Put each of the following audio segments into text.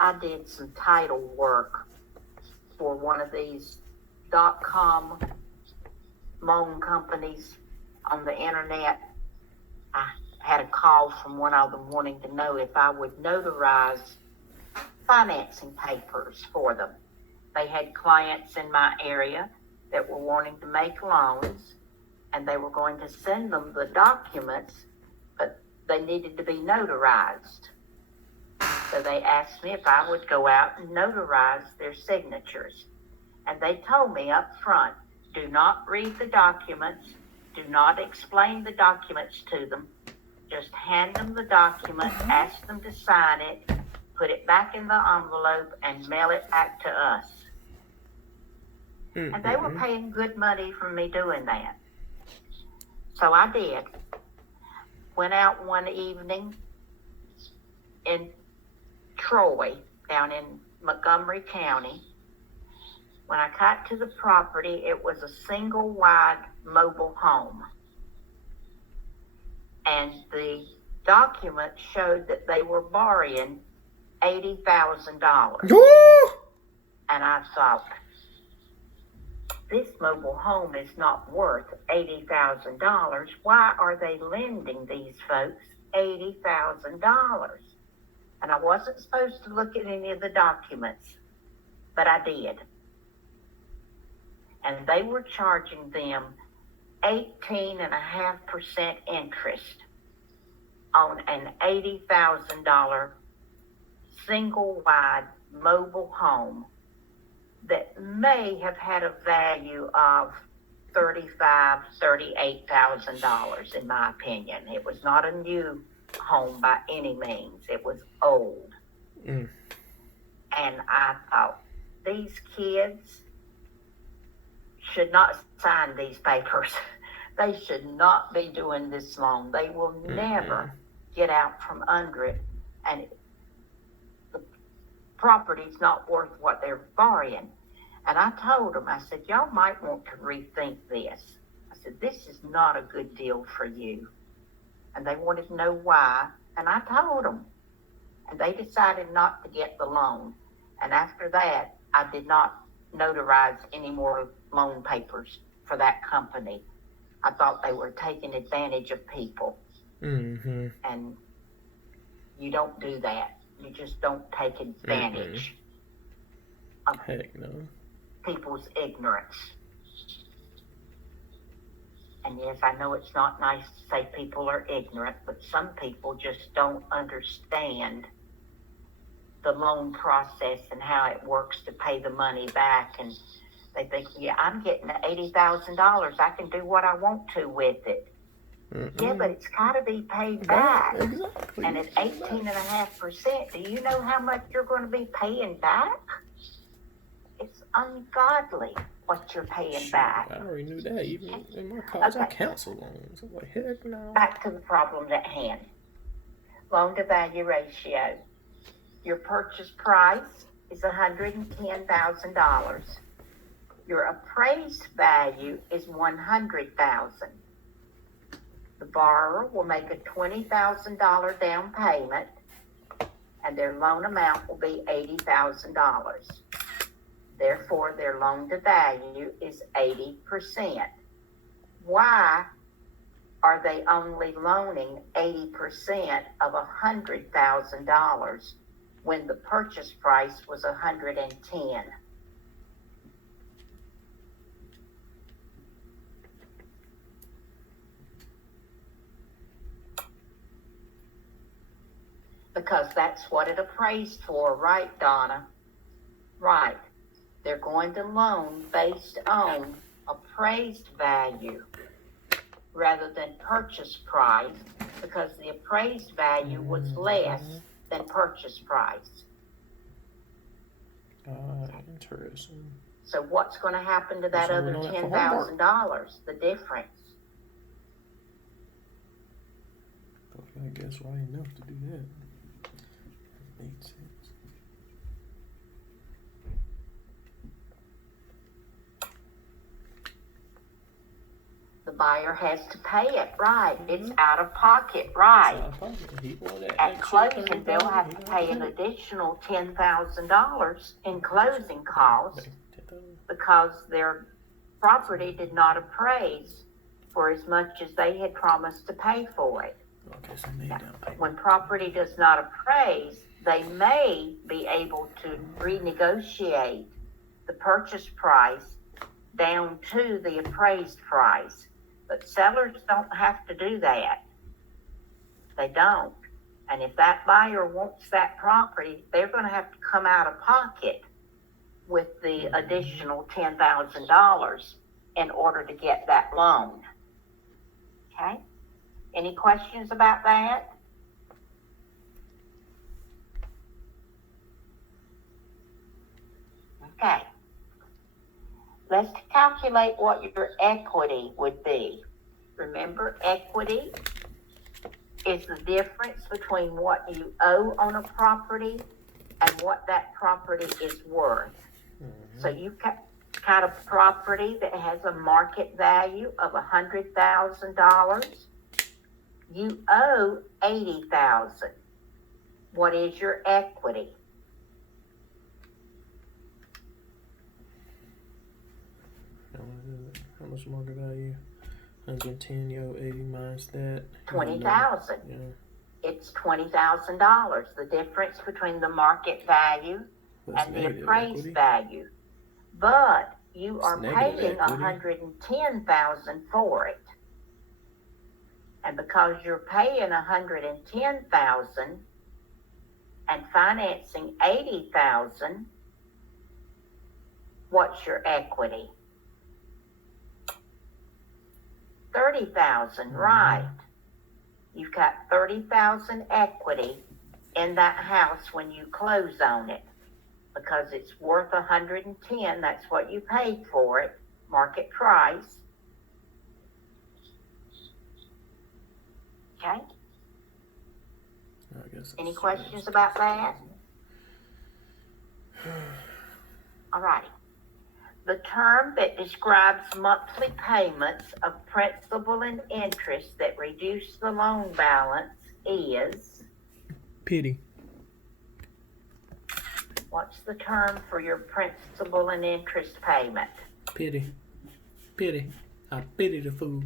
I did some title work for one of these .com loan companies on the internet. I had a call from one of them wanting to know if I would notarize financing papers for them. They had clients in my area that were wanting to make loans, and they were going to send them the documents, but they needed to be notarized. So they asked me if I would go out and notarize their signatures. And they told me up front, do not read the documents, do not explain the documents to them, just hand them the document, ask them to sign it, put it back in the envelope, and mail it back to us. And they were paying good money for me doing that. So I did. Went out one evening in Troy, down in Montgomery County. When I got to the property, it was a single wide mobile home. And the document showed that they were borrowing $80,000. And I thought, this mobile home is not worth $80,000. Why are they lending these folks $80,000? And I wasn't supposed to look at any of the documents, but I did. And they were charging them 18.5% interest on an $80,000 single wide mobile home that may have had a value of $35,000, $38,000 in my opinion. It was not a new home by any means. It was old. And I thought, these kids should not sign these papers. They should not be doing this loan. They will never get out from under it. And the property's not worth what they're borrowing. And I told them, I said, y'all might want to rethink this. I said, this is not a good deal for you. And they wanted to know why. And I told them. And they decided not to get the loan. And after that, I did not notarize any more loan papers for that company. I thought they were taking advantage of people. And you don't do that. You just don't take advantage of people's ignorance. And yes, I know it's not nice to say people are ignorant, but some people just don't understand the loan process and how it works to pay the money back. And they think, yeah, I'm getting $80,000. I can do what I want to with it. Yeah, but it's got to be paid back. Exactly. And at 18.5%, do you know how much you're going to be paying back? It's ungodly what you're paying back. I already knew that. Even in my college, I counsel loans. I'm like, heck no. Back to the problem at hand. Loan to value ratio. Your purchase price is $110,000. Your appraised value is $100,000. The borrower will make a $20,000 down payment, and their loan amount will be $80,000. Therefore, their loan to value is 80%. Why are they only loaning 80% of $100,000 when the purchase price was $110,000? Because that's what it appraised for, right, Donna? Right. They're going to loan based on appraised value rather than purchase price, because the appraised value was less than purchase price. Interesting. So what's going to happen to that other $10,000? The difference. I guess why enough to do that? Makes sense. The buyer has to pay it, right? It's out of pocket, right? Out of pocket. He wanted that At extra closing, they'll have to $30,000, pay an additional $10,000 in closing costs $10,000. because their property did not appraise for as much as they had promised to pay for it. Okay, so they down payment. When property does not appraise, they may be able to renegotiate the purchase price down to the appraised price. But sellers don't have to do that. They don't. And if that buyer wants that property, they're going to have to come out of pocket with the additional $10,000 in order to get that loan. Okay? Any questions about that? Okay. Let's calculate what your equity would be. Remember, equity is the difference between what you owe on a property and what that property is worth. So you got a property that has a market value of $100,000. You owe $80,000. What is your equity? How much market value? 110, you owe 80 minus that. $20,000. Yeah. It's $20,000. The difference between the market value What's and the negative appraised equity? value. But you It's are negative paying equity. $110,000 for it. And because you're paying $110,000 and financing $80,000, what's your equity? $30,000, right? You've got $30,000 equity in that house when you close on it because it's worth $110,000. That's what you paid for it, market price. Okay. I guess Any that's- questions about that? All right. The term that describes monthly payments of principal and interest that reduce the loan balance is, Pity. what's the term for your principal and interest payment? Pity. Pity. I pity the fool.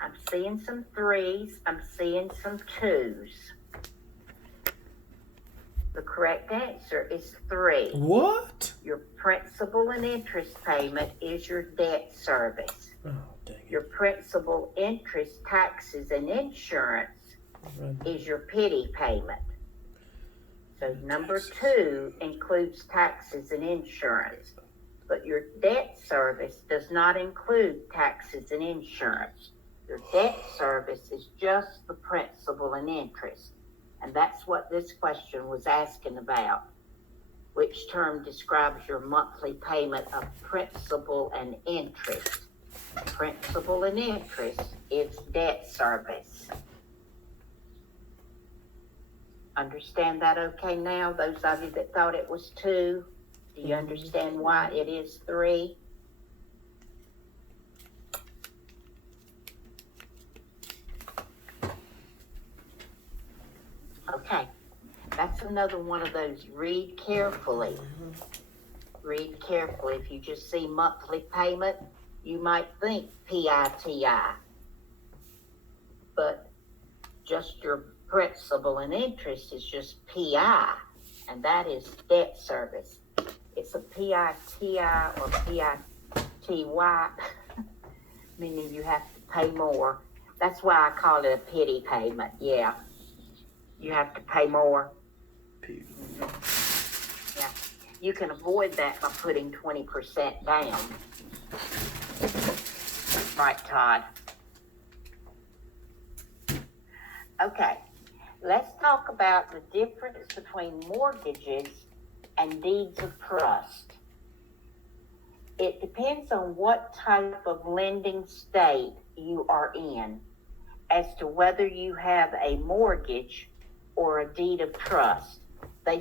I'm seeing some 3s, I'm seeing some 2s. The correct answer is 3. What? Your principal and interest payment is your debt service. Oh, dang it. Your principal, interest, taxes, and insurance Right. is your pity payment. So number 2 includes taxes and insurance, but your debt service does not include taxes and insurance. Your debt service is just the principal and interest. And that's what this question was asking about. Which term describes your monthly payment of principal and interest? Principal and interest is debt service. Understand that okay now? Those of you that thought it was 2, do you understand why it is 3? Okay, that's another one of those read carefully. Read carefully. If you just see monthly payment, you might think PITI. But just your principal and interest is just PI, and that is debt service. It's a PITI or PITY, meaning you have to pay more. That's why I call it a pity payment, yeah. You have to pay more. Pity. Yeah. You can avoid that by putting 20% down. Right, Todd? Okay. Let's talk about the difference between mortgages and deeds of trust. It depends on what type of lending state you are in as to whether you have a mortgage or a deed of trust. They